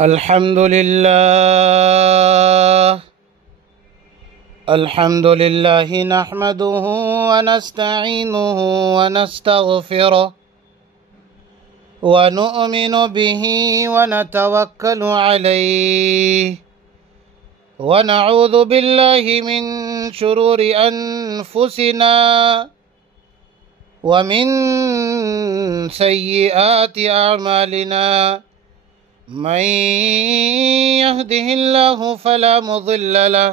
अल्हम्दुलिल्लाह नहमदुहु व नस्तईनुहु व नस्तगफिरुह व नु'मिनु बिही व नतवक्कलु अलैहि व नऊज़ु बिल्लाहि मिन शुरूरि अनफुसिना व मिन सय्यिआति अअमालिना मन यहदिहिल्लाहु फला मुज़िल्ल लहु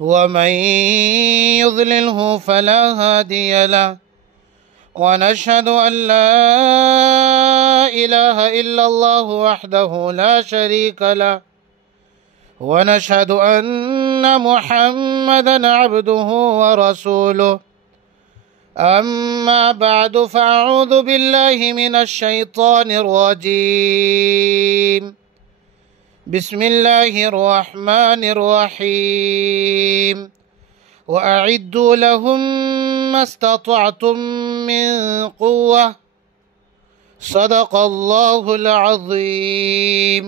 व मन युज़लिल्हु फला हादिय लहु व नशहदु अन ला इलाहा इल्लल्लाहु वहदहु ला शरीक लहु व नशहदु अन्न मुहम्मदन अब्दुहु व रसूलुहु अम्मा बअदु फ़अऊज़ु बिल्लाहि मिनश शैतानिर रजीम बिस्मिल्लाहिर रहमानिर रहीम व अइद्दू लहुम मस्ततअतुम मिन क़ुव्वह सदक़ल्लाहुल अज़ीम।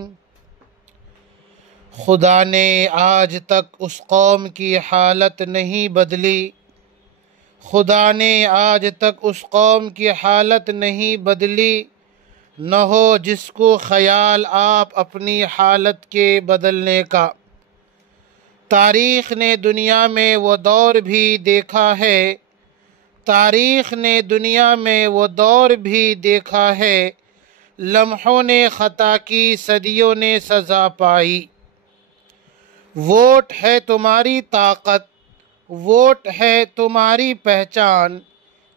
खुदा ने आज तक उस कौम की हालत नहीं बदली, खुदा ने आज तक उस कौम की हालत नहीं बदली, न हो जिसको ख़याल आप अपनी हालत के बदलने का। तारीख़ ने दुनिया में वो दौर भी देखा है, तारीख़ ने दुनिया में वो दौर भी देखा है, लम्हों ने ख़ता की सदियों ने सज़ा पाई। वोट है तुम्हारी ताकत, वोट है तुम्हारी पहचान,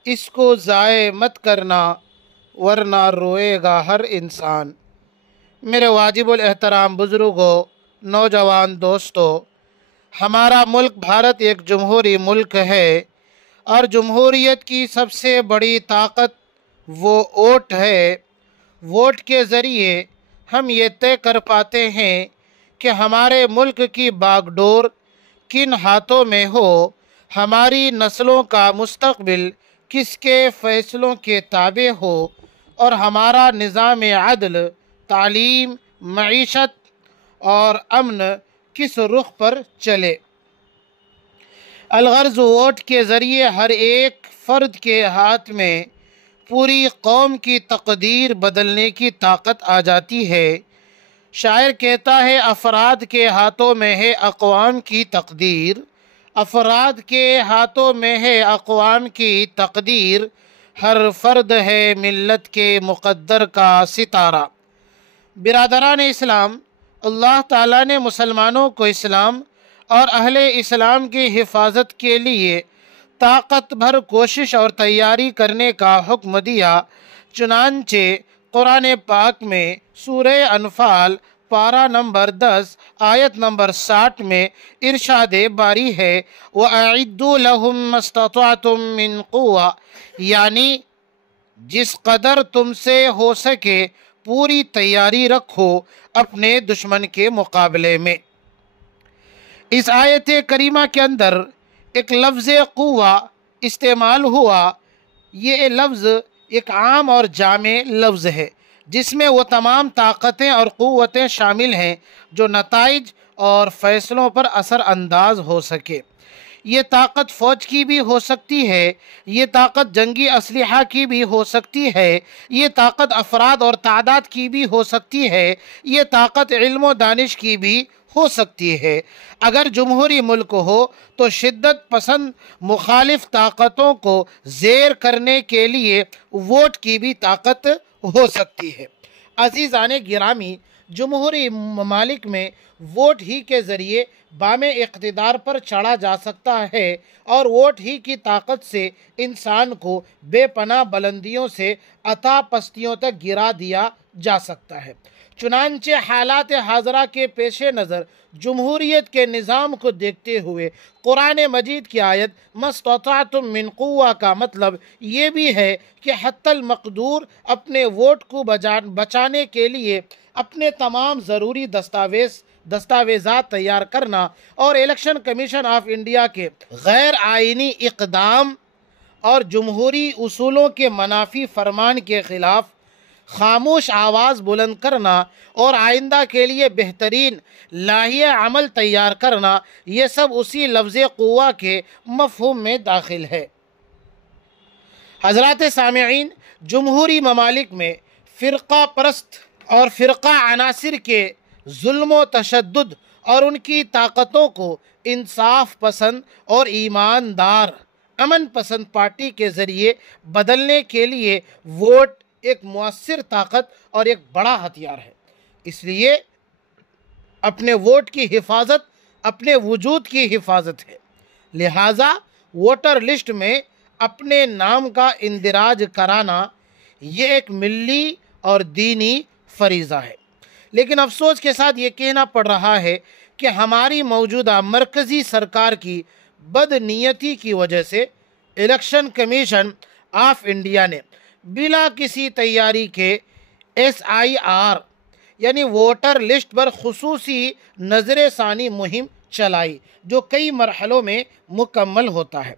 इसको ज़ाये मत करना वरना रोएगा हर इंसान। मेरे वाजिबुल एहतराम बुज़ुर्गों, नौजवान दोस्तों, हमारा मुल्क भारत एक जमहूरी मुल्क है और जमहूरियत की सबसे बड़ी ताकत वो वोट है। वोट के ज़रिए हम ये तय कर पाते हैं कि हमारे मुल्क की बागडोर किन हाथों में हो, हमारी नस्लों का मुस्तक़बिल किसके फ़ैसलों के ताबे हो और हमारा निज़ाम अदल, तालीम, मईशत और अमन किस रुख पर चले। अलगर्ज़ वोट के ज़रिए हर एक फ़र्द के हाथ में पूरी कौम की तकदीर बदलने की ताकत आ जाती है। शायर कहता है, अफराद के हाथों में है अक़वाम की तकदीर, अफराद के हाथों में है अक़वाम की तकदीर, हर फ़र्द है मिल्लत के मुक़द्दर का सितारा। बिरादरान इस्लाम, अल्लाह ताला ने मुसलमानों को इस्लाम और अहले इस्लाम की हिफाजत के लिए ताकत भर कोशिश और तैयारी करने का हुक्म दिया। चुनांचे कुरान पाक में सूरह अनफाल पारा नंबर 10 आयत नंबर 60 में इरशाद बारी है, व अइद्दू लहुम मस्ततअतुम मिन क़ुव्वा, यानी जिस कदर तुमसे हो सके पूरी तैयारी रखो अपने दुश्मन के मुकाबले में। इस आयत करीमा के अंदर एक लफ्ज़ क़ुव्वा इस्तेमाल हुआ। ये लफ्ज़ एक आम और जामे लफ्ज़ है जिसमें वो तमाम ताकतें और क़ुव्वतें शामिल हैं जो नताइज और फ़ैसलों पर असर अंदाज हो सके। ये ताकत फ़ौज की भी हो सकती है, ये ताकत जंगी असलहा की भी हो सकती है, ये ताकत अफराद और तादाद की भी हो सकती है, ये ताकत इल्म व दानिश की भी हो सकती है। अगर जमहूरी मुल्क हो तो शिद्दत पसंद मुखालिफ ताकतों को ज़ेर करने के लिए वोट की भी ताकत हो सकती है। अज़ीज़ाने गिरामी, जमहूरी ममालिक में वोट ही के ज़रिए बामे इक़्तिदार पर चढ़ा जा सकता है और वोट ही की ताकत से इंसान को बेपनाह बुलंदियों से अता पस्तियों तक गिरा दिया जा सकता है। चुनांचे हालात हाज़रा के पेश नज़र जमहूरियत के निज़ाम को देखते हुए कुरान मजीद की आयत मस्ततअतुम मिन क़ुव्वा का मतलब ये भी है कि हत्तल मक़दूर अपने वोट को बचाने के लिए अपने तमाम ज़रूरी दस्तावेज़ात तैयार करना और इलेक्शन कमीशन ऑफ इंडिया के गैर आइनी इक़दाम और जमहूरी उसूलों के मनाफी फरमान के ख़िलाफ़ खामोश आवाज़ बुलंद करना और आइंदा के लिए बेहतरीन लाहिया अमल तैयार करना, ये सब उसी लफ्ज़ क़ुव्वा के मफ़हूम में दाखिल है। हज़रात सामिईन, जमहूरी ममालिक में फ़िरक़ा परस्त और फ़िरक़ा अनासिर के जुल्म व तशद्दुद और उनकी ताकतों को इंसाफ पसंद और ईमानदार अमन पसंद पार्टी के ज़रिए बदलने के लिए वोट एक मुअस्सिर ताकत और एक बड़ा हथियार है। इसलिए अपने वोट की हिफाजत अपने वजूद की हिफाजत है। लिहाजा वोटर लिस्ट में अपने नाम का इंदिराज कराना ये एक मिल्ली और दीनी फरीज़ा है। लेकिन अफसोस के साथ ये कहना पड़ रहा है कि हमारी मौजूदा मरकज़ी सरकार की बदनीयती की वजह से इलेक्शन कमीशन ऑफ इंडिया ने बिला किसी तैयारी के SIR यानी वोटर लिस्ट पर खुसूसी नज़र सानी मुहिम चलाई, जो कई मरहलों में मुकम्मल होता है।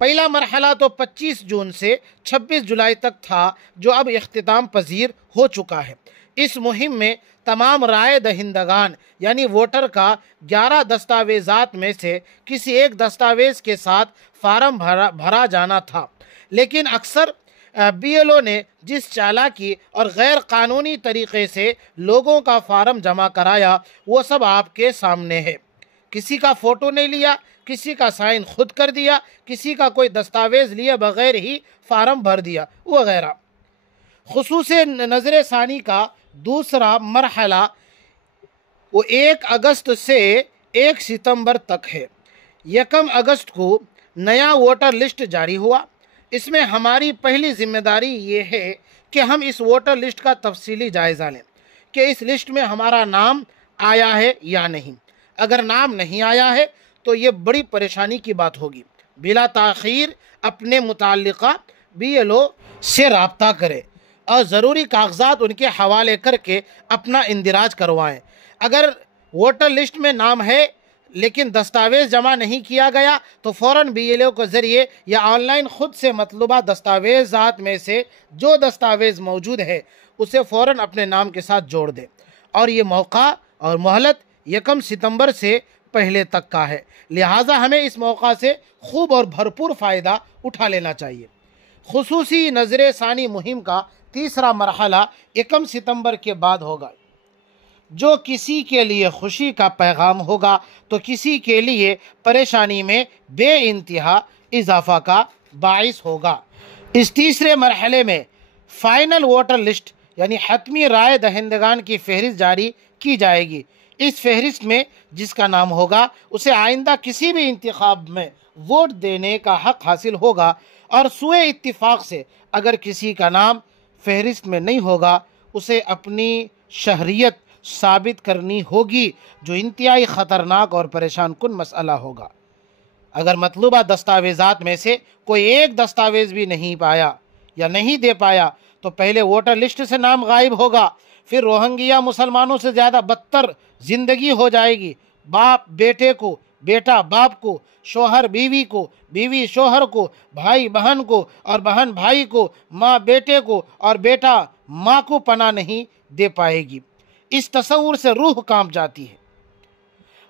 पहला मरहला तो 25 जून से 26 जुलाई तक था, जो अब इख्तिताम पजीर हो चुका है। इस मुहिम में तमाम राय दहिंदगान यानी वोटर का 11 दस्तावेज़ात में से किसी एक दस्तावेज़ के साथ फार्म भरा जाना था, लेकिन अक्सर BLO ने जिस चालाकी और गैर कानूनी तरीक़े से लोगों का फार्म जमा कराया वो सब आपके सामने है। किसी का फ़ोटो नहीं लिया, किसी का साइन खुद कर दिया, किसी का कोई दस्तावेज़ लिए बग़ैर ही फार्म भर दिया वगैरह। खुसूसे नज़र सानी का दूसरा मरहला वो 1 अगस्त से 1 सितंबर तक है। 1 अगस्त को नया वोटर लिस्ट जारी हुआ। इसमें हमारी पहली जिम्मेदारी ये है कि हम इस वोटर लिस्ट का तफसीली जायज़ा लें कि इस लिस्ट में हमारा नाम आया है या नहीं। अगर नाम नहीं आया है तो ये बड़ी परेशानी की बात होगी। बिला ताख़ीर अपने मुताल्लिक़ा BLO से रब्ता करें और ज़रूरी कागज़ात उनके हवाले करके अपना इंदिराज करवाएं। अगर वोटर लिस्ट में नाम है लेकिन दस्तावेज़ जमा नहीं किया गया तो फ़ौरन BLO के ज़रिए या ऑनलाइन ख़ुद से मतलूबा दस्तावेज़ात में से जो दस्तावेज़ मौजूद है उसे फ़ौरन अपने नाम के साथ जोड़ दें। और ये मौका और मोहलत 1 सितंबर से पहले तक का है, लिहाजा हमें इस मौका से खूब और भरपूर फ़ायदा उठा लेना चाहिए। खुसूसी नज़र सानी मुहिम का तीसरा मरहला 1 सितंबर के बाद होगा, जो किसी के लिए खुशी का पैगाम होगा तो किसी के लिए परेशानी में बेइंतहा इजाफा का बाइस होगा। इस तीसरे मरहले में फ़ाइनल वोटर लिस्ट यानी हतमी राय दहिंदगान की फहरिस्त जारी की जाएगी। इस फहरिस्त में जिसका नाम होगा उसे आइंदा किसी भी इंतखाब में वोट देने का हक हासिल होगा, और सुए इत्तिफाक से अगर किसी का नाम फहरिस्त में नहीं होगा उसे अपनी शहरियत साबित करनी होगी, जो इंतहाई ख़तरनाक और परेशान कुन मसला होगा। अगर मतलूबा दस्तावेज़ात में से कोई एक दस्तावेज़ भी नहीं पाया या नहीं दे पाया तो पहले वोटर लिस्ट से नाम गायब होगा, फिर रोहिंग्या मुसलमानों से ज़्यादा बदतर ज़िंदगी हो जाएगी। बाप बेटे को, बेटा बाप को, शोहर बीवी को, बीवी शोहर को, भाई बहन को और बहन भाई को, माँ बेटे को और बेटा माँ को पनाह नहीं दे पाएगी। इस तस्वुर से रूह कांप जाती है।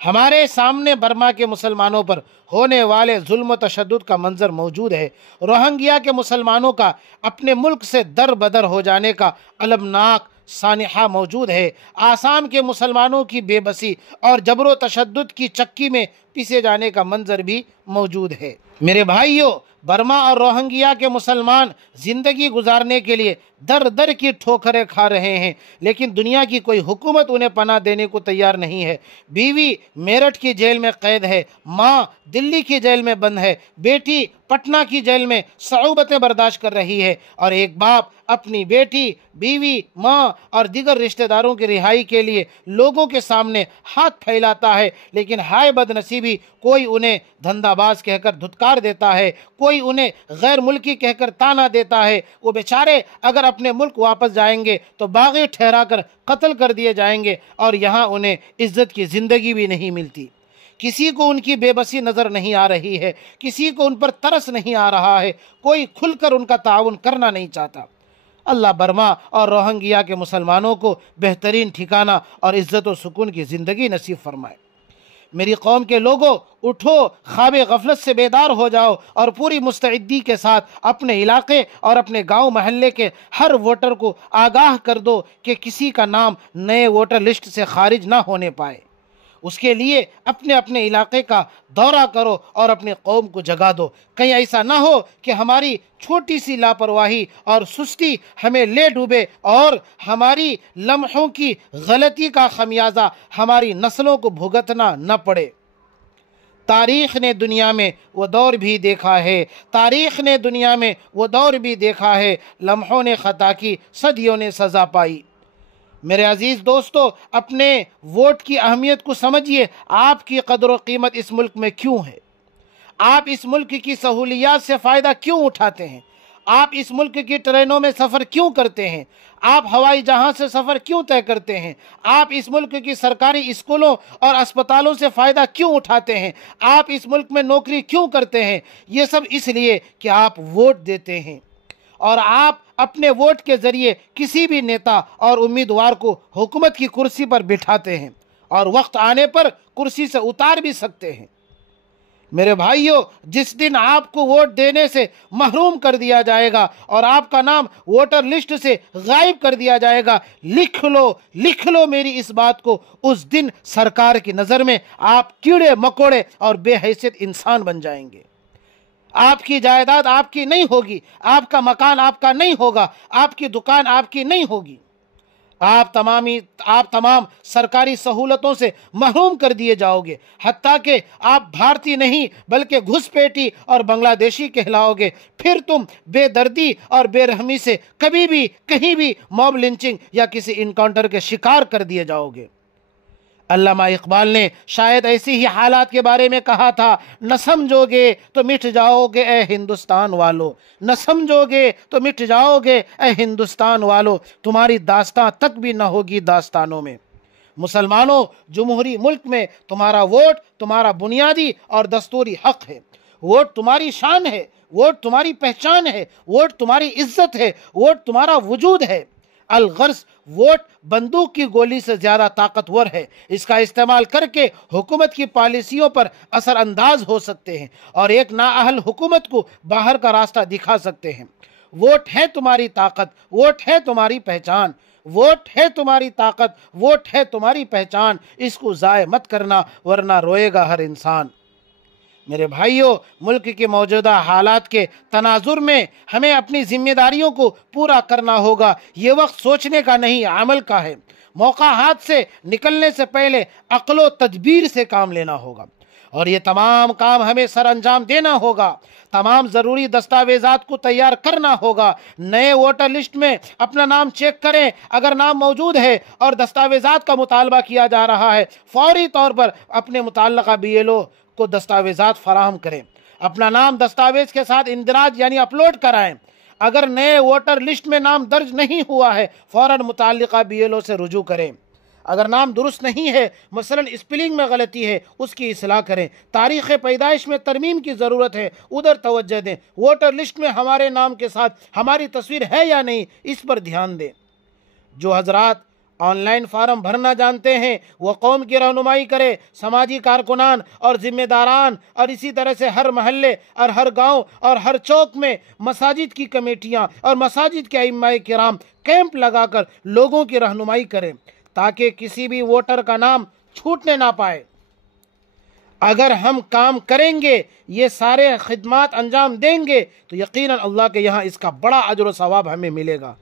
हमारे सामने बर्मा के मुसलमानों पर होने वाले जुल्म व तशद्दुद का मंजर मौजूद है। रोहिंग्या के मुसलमानों का अपने मुल्क से दर बदर हो जाने का अलमनाक सानिहा मौजूद है। आसाम के मुसलमानों की बेबसी और जबरो तशद्दुद की चक्की में पिसे जाने का मंजर भी मौजूद है। मेरे भाइयों, बर्मा और रोहिंग्या के मुसलमान ज़िंदगी गुजारने के लिए दर दर की ठोकरें खा रहे हैं, लेकिन दुनिया की कोई हुकूमत उन्हें पनाह देने को तैयार नहीं है। बीवी मेरठ की जेल में कैद है, माँ दिल्ली की जेल में बंद है, बेटी पटना की जेल में सऊबतें बर्दाश्त कर रही है, और एक बाप अपनी बेटी, बीवी, माँ और दीगर रिश्तेदारों की रिहाई के लिए लोगों के सामने हाथ फैलाता है, लेकिन हाय बदनसीबी, कोई उन्हें धंधाबाज कहकर धुतकार देता है, कोई उन्हें गैर मुल्की कहकर ताना देता है। वो बेचारे अगर अपने मुल्क वापस जाएंगे तो बागी ठहरा कर कत्ल कर दिए जाएंगे, और यहाँ उन्हें इज्जत की ज़िंदगी भी नहीं मिलती। किसी को उनकी बेबसी नज़र नहीं आ रही है, किसी को उन पर तरस नहीं आ रहा है, कोई खुलकर उनका ताउन करना नहीं चाहता। अल्लाह बर्मा और रोहिंग्या के मुसलमानों को बेहतरीन ठिकाना और इज़्ज़त व सुकून की ज़िंदगी नसीब फरमाए। मेरी कौम के लोगों, उठो, ख्वाब गफलत से बेदार हो जाओ और पूरी मुस्तैदी के साथ अपने इलाके और अपने गांव महल्ले के हर वोटर को आगाह कर दो कि किसी का नाम नए वोटर लिस्ट से खारिज ना होने पाए। उसके लिए अपने अपने इलाके का दौरा करो और अपने कौम को जगा दो। कहीं ऐसा ना हो कि हमारी छोटी सी लापरवाही और सुस्ती हमें ले डूबे और हमारी लम्हों की गलती का खमियाजा हमारी नस्लों को भुगतना न पड़े। तारीख़ ने दुनिया में वो दौर भी देखा है, तारीख़ ने दुनिया में वो दौर भी देखा है, लम्हों ने ख़ता की, सदियों ने सज़ा पाई। मेरे अजीज़ दोस्तों, अपने वोट की अहमियत को समझिए। आपकी कदर व कीमत इस मुल्क में क्यों है? आप इस मुल्क की सहूलियात से फ़ायदा क्यों उठाते हैं? आप इस मुल्क की ट्रेनों में सफ़र क्यों करते हैं? आप हवाई जहाज़ से सफ़र क्यों तय करते हैं? आप इस मुल्क की सरकारी स्कूलों और अस्पतालों से फ़ायदा क्यों उठाते हैं? आप इस मुल्क में नौकरी क्यों करते हैं? ये सब इसलिए कि आप वोट देते हैं और आप अपने वोट के ज़रिए किसी भी नेता और उम्मीदवार को हुकूमत की कुर्सी पर बिठाते हैं और वक्त आने पर कुर्सी से उतार भी सकते हैं। मेरे भाइयों, जिस दिन आपको वोट देने से महरूम कर दिया जाएगा और आपका नाम वोटर लिस्ट से गायब कर दिया जाएगा, लिख लो मेरी इस बात को, उस दिन सरकार की नज़र में आप कीड़े मकोड़े और बेहैसियत इंसान बन जाएंगे। आपकी जायदाद आपकी नहीं होगी, आपका मकान आपका नहीं होगा, आपकी दुकान आपकी नहीं होगी। आप तमाम सरकारी सहूलतों से महरूम कर दिए जाओगे। हत्ता कि आप भारतीय नहीं बल्कि घुसपैठी और बांग्लादेशी कहलाओगे। फिर तुम बेदर्दी और बेरहमी से कभी भी कहीं भी मॉब लिंचिंग या किसी इनकाउंटर के शिकार कर दिए जाओगे। अल्लामा इकबाल ने शायद ऐसी ही हालात के बारे में कहा था, न समझोगे तो मिट जाओगे ए हिंदुस्तान वालों, न समझोगे तो मिट जाओगे ए हिंदुस्तान वालों, तुम्हारी दास्तां तक भी न होगी दास्तानों में। मुसलमानों, जमहूरी मुल्क में तुम्हारा वोट तुम्हारा बुनियादी और दस्तूरी हक है। वोट तुम्हारी शान है, वोट तुम्हारी पहचान है, वोट तुम्हारी इज्जत है, वोट तुम्हारा वजूद है। अलगर्ज वोट बंदूक की गोली से ज्यादा ताकतवर है। इसका इस्तेमाल करके हुकूमत की पॉलिसियों पर असर अंदाज हो सकते हैं और एक नाअहल हुकूमत को बाहर का रास्ता दिखा सकते हैं। वोट है तुम्हारी ताकत, वोट है तुम्हारी पहचान, वोट है तुम्हारी ताकत, वोट है तुम्हारी पहचान। इसको ज़ाय मत करना वरना रोएगा हर इंसान। मेरे भाइयों, मुल्क के मौजूदा हालात के तनाजुर में हमें अपनी जिम्मेदारियों को पूरा करना होगा। ये वक्त सोचने का नहीं, अमल का है। मौका हाथ से निकलने से पहले अक्ल तदबीर से काम लेना होगा और ये तमाम काम हमें सर अंजाम देना होगा। तमाम ज़रूरी दस्तावेज़ात को तैयार करना होगा। नए वोटर लिस्ट में अपना नाम चेक करें, अगर नाम मौजूद है और दस्तावेज़ात का मुतालबा किया जा रहा है, फौरी तौर पर अपने मुताल्लिक़ा BLO को दस्तावेज़ात फराहम करें। अपना नाम दस्तावेज के साथ इंदराज यानी अपलोड कराएं। अगर नए वोटर लिस्ट में नाम दर्ज नहीं हुआ है, फ़ौरन मुताल्लिक़ा BLO से रुजू करें। अगर नाम दुरुस्त नहीं है, मसलन स्पेलिंग में गलती है, उसकी इस्लाह करें। तारीख़ पैदाइश में तरमीम की ज़रूरत है, उधर तवज्जो दें। वोटर लिस्ट में हमारे नाम के साथ हमारी तस्वीर है या नहीं, इस पर ध्यान दें। जो हजरात ऑनलाइन फार्म भरना जानते हैं वो कौम की रहनुमाई करे। समाजी कारकुनान और जिम्मेदारान और इसी तरह से हर महल्ले और हर गांव और हर चौक में मसाजिद की कमेटियां और मसाजिद के इमाम किराम कैंप लगाकर लोगों की रहनुमाई करें ताकि किसी भी वोटर का नाम छूटने ना पाए। अगर हम काम करेंगे, ये सारे खिदमात अंजाम देंगे तो यकीनन अल्लाह के यहाँ इसका बड़ा अजर व सवाब हमें मिलेगा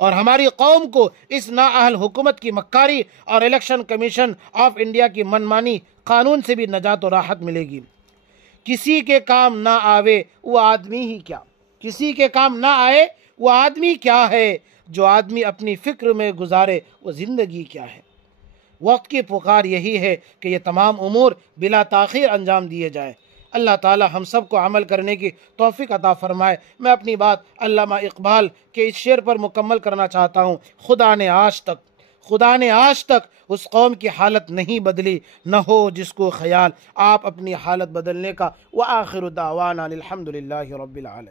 और हमारी कौम को इस नाअहल हुकूमत की मक्कारी और इलेक्शन कमीशन ऑफ इंडिया की मनमानी कानून से भी नजात और राहत मिलेगी। किसी के काम ना आवे वो आदमी ही क्या, किसी के काम ना आए वो आदमी क्या है। जो आदमी अपनी फ़िक्र में गुजारे वो ज़िंदगी क्या है। वक्त की पुकार यही है कि ये तमाम उमूर बिला ताख़ीर अंजाम दिए जाए। अल्लाह ताला हम सब को अमल करने की तौफीक अता फरमाए। मैं अपनी बात अल्लामा इकबाल के इस शेर पर मुकम्मल करना चाहता हूँ। खुदा ने आज तक उस कौम की हालत नहीं बदली, न हो जिसको ख्याल आप अपनी हालत बदलने का। व आखिर दावाना अल्हम्दुलिल्लाहि रब्बिल आलमीन।